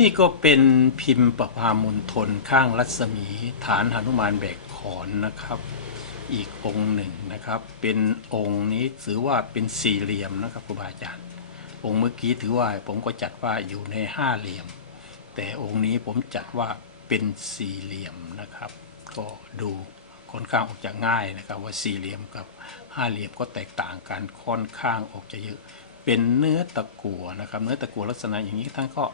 นี่ก็เป็นพิมพ์ประพามณฑลข้างรัศมี ฐานหนุมานแบกขอนนะครับ อีกองค์หนึ่งนะครับ เป็นองค์นี้ถือว่าเป็นสี่เหลี่ยมนะครับครูบาอาจารย์ องค์เมื่อกี้ถือว่าผมก็จัดว่าอยู่ในห้าเหลี่ยม แต่องค์นี้ผมจัดว่าเป็นสี่เหลี่ยมนะครับ ก็ดูค่อนข้างออกจะง่ายนะครับ ว่าสี่เหลี่ยมกับห้าเหลี่ยมก็แตกต่างกันค่อนข้างออกจะเยอะ เป็นเนื้อตะกั่วนะครับ เนื้อตะกั่วลักษณะอย่างนี้ท่านก็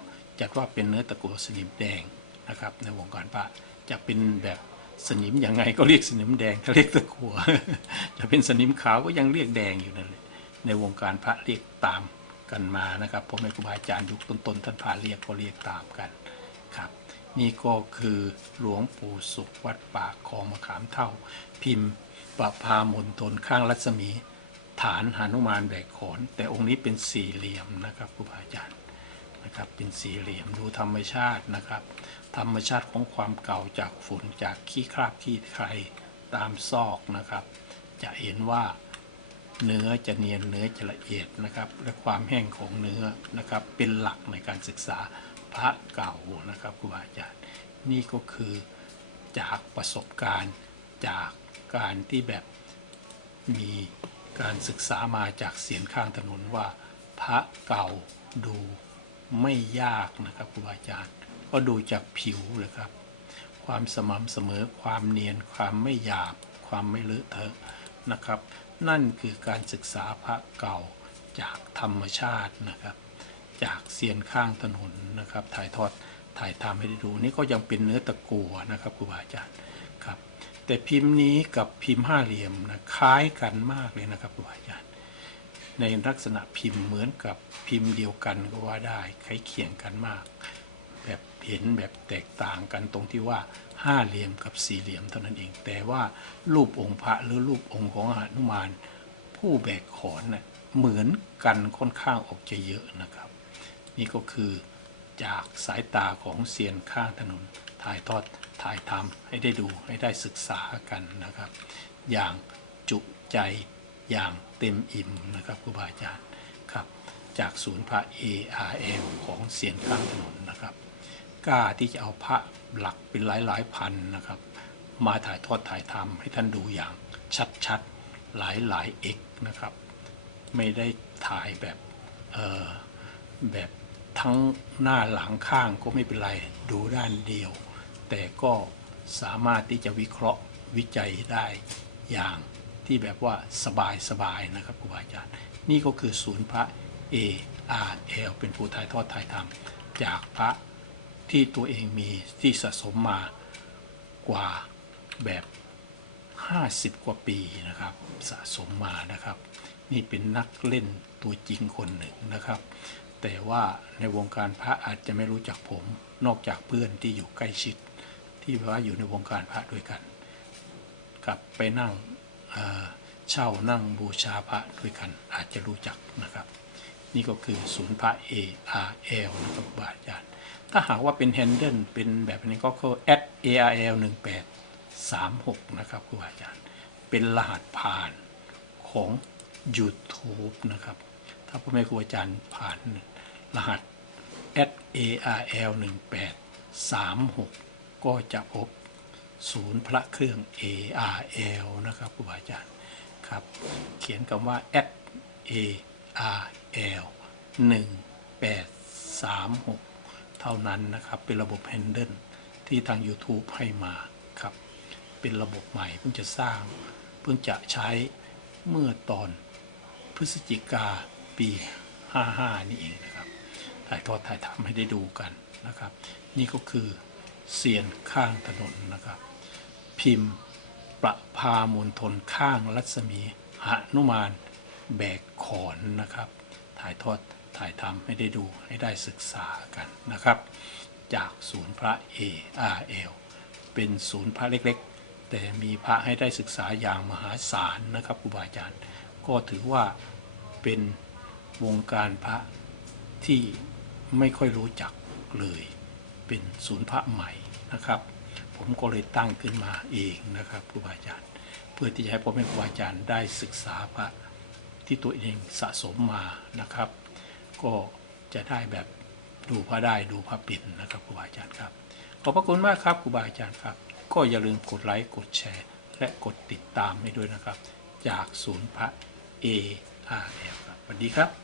จัดว่าเป็นเนื้อตะกั่วสนิมแดงนะครับ ในวงการพระจะเป็นแบบสนิมยังไงก็เรียกสนิมแดงถ้าเรียกตะกั่วจะเป็นสนิมขาวก็ยังเรียกแดงอยู่นั่นเลยในวงการพระเรียกตามกันมานะครับพ่อแม่ครูบาอาจารย์ยุคต้นๆท่านพาเรียกก็เรียกตามกันครับ นี่ก็คือหลวงปู่สุขวัดป่าคลองมะขามเท่า พิมพ์ประพามณฑลข้างรัศมี ฐานหานุมานแบกขอน แต่องค์นี้เป็นสี่เหลี่ยมนะครับครูบาอาจารย์ นะครับ เป็นสี่เหลี่ยมดูธรรมชาตินะครับ ธรรมชาติของความเก่าจากฝุ่นจากขี้คราบขี้ใครตามซอกนะครับ จะเห็นว่าเนื้อจะเนียนเนื้อจะละเอียดนะครับ และความแห้งของเนื้อนะครับ เป็นหลักในการศึกษาพระเก่านะครับครูบาอาจารย์นี่ก็คือจากประสบการณ์จากการที่แบบมีการศึกษามาจากเสียนข้างถนนว่าพระเก่าดู ไม่ยากนะครับครูบาอาจารย์ ก็ดูจากผิวเลยครับ ความสม่ำเสมอความเนียน ความไม่หยาบ ความไม่เลอะเทอะนะครับ นั่นคือการศึกษาพระเก่าจากธรรมชาตินะครับ จากเซียนข้างถนนนะครับ ถ่ายทอดถ่ายทำให้ได้ดูนี่ก็ยังเป็นเนื้อตะกัวนะครับครูบาอาจารย์ครับ แต่พิมพ์นี้กับพิมพ์ห้าเหลี่ยมนะคล้ายกันมากเลยนะครับครูบาอาจารย์ ในลักษณะพิมพ์เหมือนกับพิมพ์เดียวกันก็ว่าได้คล้ายเคียงกันมาก แบบเห็นแบบแตกต่างกันตรงที่ว่าห้าเหลี่ยมกับสี่เหลี่ยมเท่านั้นเอง แต่ว่ารูปองค์พระหรือรูปองค์ของหนุมาน ผู้แบกขอนน่ะเหมือนกันค่อนข้างออกจะเยอะนะครับ นี่ก็คือจากสายตาของเซียนข้างถนนถ่ายทอดถ่ายทำให้ได้ดูให้ได้ศึกษากันนะครับ อย่างจุใจ อย่างเต็มอิ่มนะครับครูบาอาจารย์ครับจากศูนย์พระ ARL ของเสียนข้างถนนนะครับกล้าที่จะเอาพระหลักเป็นหลายหลายๆพันนะครับ มาถ่ายทอดถ่ายทำให้ท่านดูอย่างชัดๆหลายหลายเอกนะครับ ไม่ได้ถ่ายแบบเออแบบทั้งหน้าหลังข้างก็ไม่เป็นไรดูด้านเดียว แต่ก็สามารถที่จะวิเคราะห์วิจัยได้อย่าง ที่แบบว่าสบายๆนะครับครูบาอาจารย์ นี่ก็คือศูนย์พระ A R L เป็นผู้ถ่ายทอดถ่ายทำจากพระที่ตัวเองมีที่สะสมมากว่าแบบ 50 กว่าปีนะครับ สะสมมานะครับ นี่เป็นนักเล่นตัวจริงคนหนึ่งนะครับ แต่ว่าในวงการพระอาจจะไม่รู้จักผมนอกจากเพื่อนที่อยู่ใกล้ชิด ที่ว่าอยู่ในวงการพระด้วยกัน กลับไปนั่ง เช่านั่งบูชาพระด้วยกันอาจจะรู้จักนะครับ นี่ก็คือศูนย์พระ A R L นะครับบาอาจารย์ ถ้าหากว่าเป็น Handle เป็นแบบนี้ก็คือ at A R L 18 36 นะครับครูบาอาจารย์ เป็นรหัสผ่านของ YouTube นะครับ ถ้าพ่อแม่ครูอาจารย์ผ่านรหัส at ARL 18 36 ก็จะพบ ศูนย์พระเครื่อง ARL นะครับครูบาอาจารย์ครับ เขียนคำว่า at ARL 1836 เท่านั้นนะครับ เป็นระบบ Handle ที่ทาง YouTube ให้มาครับ เป็นระบบใหม่เพิ่งจะสร้าง เพิ่งจะใช้เมื่อตอนพฤศจิกาปี 55 นี่เองนะครับ ถ่ายทอดถ่ายทำให้ได้ดูกันนะครับ นี่ก็คือ เสียนข้างถนนนะครับ พิมพ์ประพามณฑลข้างรัศมีหนุมานแบกขอนนะครับ ถ่ายทอดถ่ายทำให้ได้ดูให้ได้ศึกษากันนะครับ จากศูนย์พระ ARL เป็นศูนย์พระเล็กๆ แต่มีพระให้ได้ศึกษาอย่างมหาศาลนะครับครูบาอาจารย์ ก็ถือว่าเป็นวงการพระที่ไม่ค่อยรู้จักเลย เป็นศูนย์พระใหม่นะครับ ผมก็เลยตั้งขึ้นมาเองนะครับครูบาอาจารย์ เพื่อที่จะให้พ่อแม่ครูบาอาจารย์ได้ศึกษาพระที่ตัวเองสะสมมานะครับ ก็จะได้แบบดูพระได้ดูพระเป็นนะครับครูบาอาจารย์ครับ ขอบพระคุณมากครับครูบาอาจารย์ครับ ก็อย่าลืมกดไลค์กดแชร์ และกดติดตามให้ด้วยนะครับ จากศูนย์พระ A R L ครับสวัสดีครับ